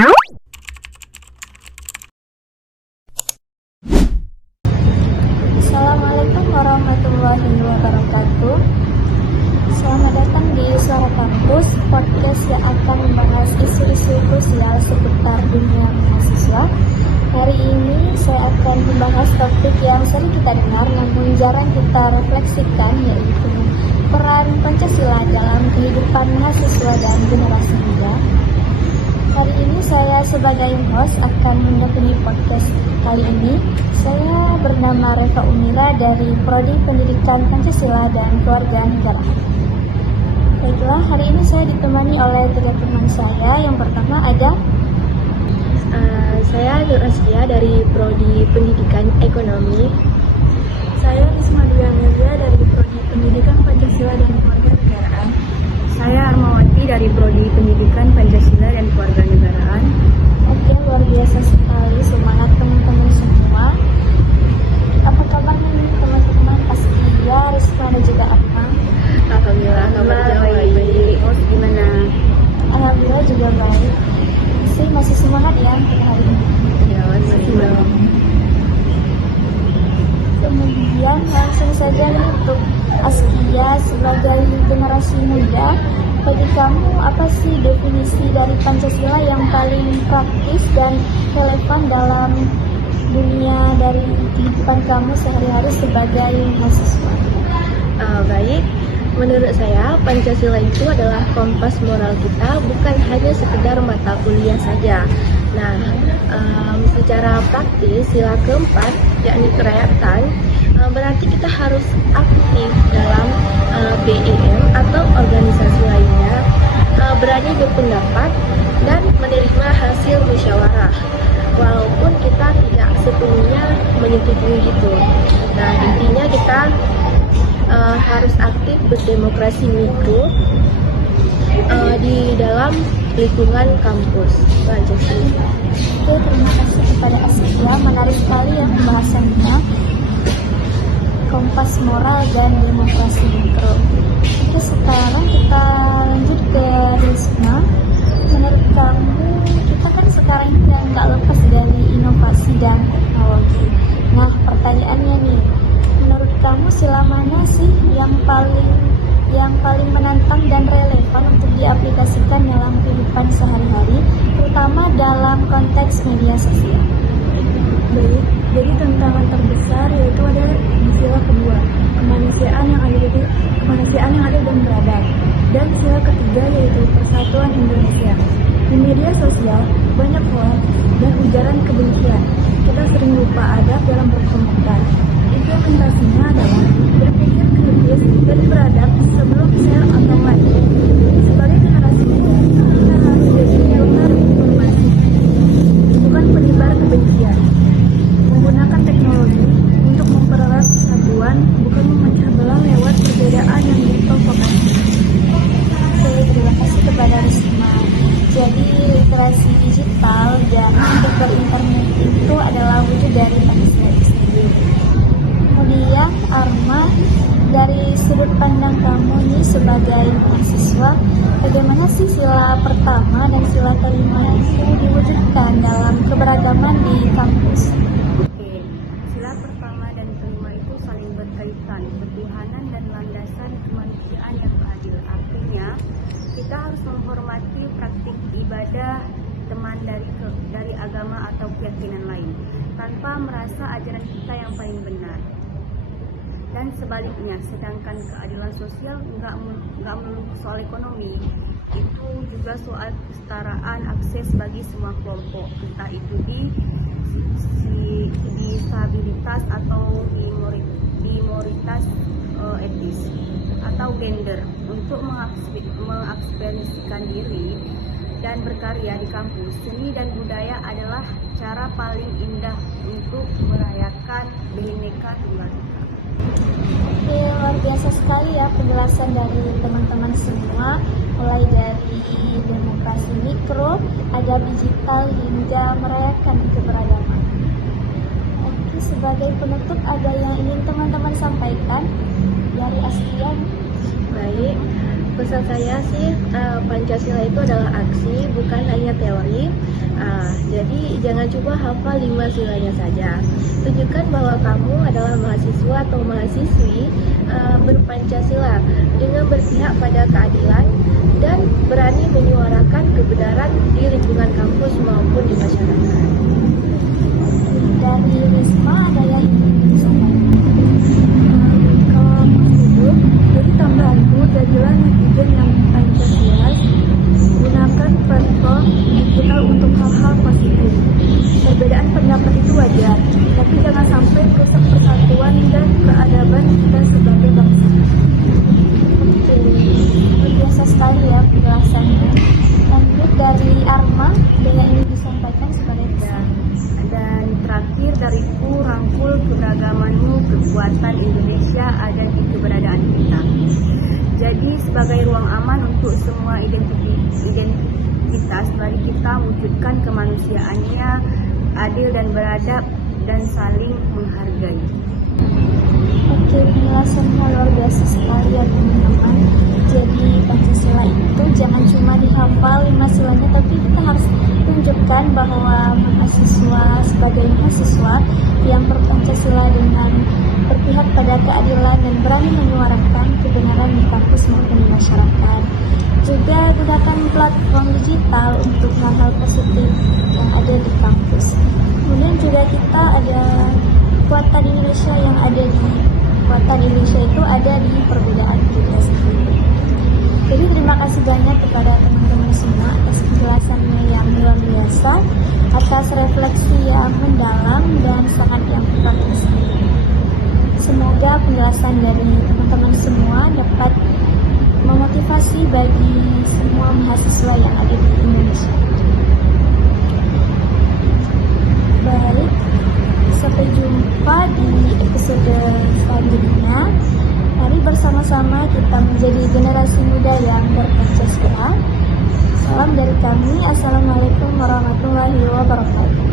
Assalamualaikum warahmatullahi wabarakatuh. Selamat datang di Suara Kampus, podcast yang akan membahas isu-isu krusial seputar dunia mahasiswa. Hari ini saya akan membahas topik yang sering kita dengar namun jarang kita refleksikan, yaitu peran Pancasila dalam kehidupan mahasiswa dan generasi muda. Hari ini saya sebagai host akan mendampingi podcast kali ini. Saya bernama Reva Umira dari Prodi Pendidikan Pancasila dan Kewarganegaraan. Baiklah, hari ini saya ditemani oleh tiga teman saya. Yang pertama ada saya Nur Askia dari Prodi Pendidikan Ekonomi. saya Risma Dwi Amelia dari Prodi Pendidikan Pancasila dan Kewarganegaraan. Saya Armawati dari Prodi Pendidikan Pancasila dan Kewarganegaraan. Oke, luar biasa sekali, semangat teman-teman semua. Apa kabarnya nih teman-teman? Askia, Risma dan juga Akang. Alhamdulillah, kabarnya baik. Gimana? Alhamdulillah juga baik. Masih semangat ya untuk hari ini. Ya, masih belum. Kemudian langsung saja nih untuk Askia sebagai generasi muda. Bagi kamu, apa sih definisi dari Pancasila yang paling praktis dan relevan dalam dunia dari kehidupan kamu sehari-hari sebagai mahasiswa? Baik, menurut saya Pancasila itu adalah kompas moral kita, bukan hanya sekedar mata kuliah saja. Nah, secara praktis sila keempat, yakni kerakyatan, berarti kita harus aktif dalam BEM atau organisasi lainnya, berani berpendapat dan menerima hasil musyawarah, walaupun kita tidak sepenuhnya menyetujui itu. Nah, intinya kita harus aktif berdemokrasi mikro di dalam lingkungan kampus. Pancasila. Oke, terima kasih kepada Askia. Menarik sekali ya pembahasannya. Kompas moral dan demokrasi mikro. Oke, sekarang kita lanjut ke Risma. Menurut kamu, kita kan sekarang ini nggak lepas dari inovasi dan teknologi. Nah, pertanyaannya nih, menurut kamu sila mana sih yang paling menantang dan relevan untuk diaplikasikan dalam kehidupan sehari-hari, terutama dalam konteks media sosial? Baik, jadi tantangan terbesar yaitu adalah di sila kedua, kemanusiaan yang adil dan beradab, dan sila ketiga yaitu persatuan Indonesia. Di media sosial banyak hoax dan ujaran kebencian. Kita sering lupa adab dalam berkomentar. Implementasinya adalah berpikir kritis dan beradab sebelum share atau like. Sebagai generasi muda, kita harus jadi pionir informasi, bukan penyebar kebencian. Menggunakan teknologi untuk mempererat persatuan, bukan memecah belah lewat perbedaan yang diprovokasi. Oke, terima kasih kepada Risma. Jadi literasi digital dan berinternet itu adalah wujud dari Pancasila itu sendiri. Kemudian Arma, dari sudut pandang kamu nih sebagai mahasiswa, bagaimana sih sila pertama dan sila kelima itu diwujudkan dalam keberagaman di kampus? Oke, sila pertama dan kelima itu saling berkaitan, bertuhanan dan landasan kemanusiaan yang adil. Artinya, kita harus menghormati praktik ibadah teman dari agama atau keyakinan lain, tanpa merasa ajaran kita yang paling benar. Dan sebaliknya, sedangkan keadilan sosial nggak melulu soal ekonomi, itu juga soal kesetaraan akses bagi semua kelompok, entah itu di disabilitas atau minoritas etnis atau gender, untuk mengekspresikan diri dan berkarya di kampus. Seni dan budaya adalah cara paling indah untuk merayakan Bhinneka Tunggal Ika. Oke, luar biasa sekali ya penjelasan dari teman-teman semua, mulai dari demokrasi mikro, adab digital, hingga merayakan keberagaman. Oke, sebagai penutup ada yang ingin teman-teman sampaikan dari Askia? Baik, pesan saya sih Pancasila itu adalah aksi, bukan hanya teori. jangan cuma hafal 5 silanya saja. Tunjukkan bahwa kamu adalah mahasiswa atau mahasiswi berpancasila dengan berpihak pada keadilan dan berani menyuarakan kebenaran di lingkungan kampus maupun di masyarakat. Dari Risma ada yang ingin disampaikan? Kalau aku setuju, jadi tambahanku jadilah netizen yang Pancasila, gunakan platform digital untuk hal-hal positif. Perbedaan pendapat itu wajar, tapi jangan sampai merusak persatuan dan keadaban kita sebagai bangsa. Oke, luar biasa sekali ya penjelasannya. Lanjut dari Arma, ada yang ingin disampaikan sebagai pesan? Dan terakhir dariku, rangkul keberagamanmu, kekuatan Indonesia ada di keberadaan kita. Jadi sebagai ruang aman untuk semua identitas, mari kita wujudkan kemanusiaannya, adil dan beradab dan saling menghargai. Oke, penjelasannya luar biasa sekali ya teman-teman. Jadi Pancasila itu jangan cuma dihafal 5 silanya, tapi kita harus tunjukkan bahwa mahasiswa sebagai mahasiswa yang berpancasila dengan berpihak pada keadilan dan berani menyuarakan kebenaran di kampus maupun di masyarakat. Juga gunakan platform digital untuk hal-hal positif yang ada di kampus. Kemudian juga kita ada kekuatan Indonesia yang ada di kekuatan Indonesia itu ada di perbedaan kita sendiri. Jadi terima kasih banyak kepada teman-teman semua atas penjelasannya yang luar biasa, atas refleksi yang mendalam dan sangat yang praktis. Semoga penjelasan dari teman-teman semua dapat memotivasi bagi semua mahasiswa yang ada di Indonesia. Baik, sampai jumpa di episode selanjutnya. Mari bersama-sama kita menjadi generasi muda yang berpancasila. Salam dari kami. Assalamualaikum warahmatullahi wabarakatuh.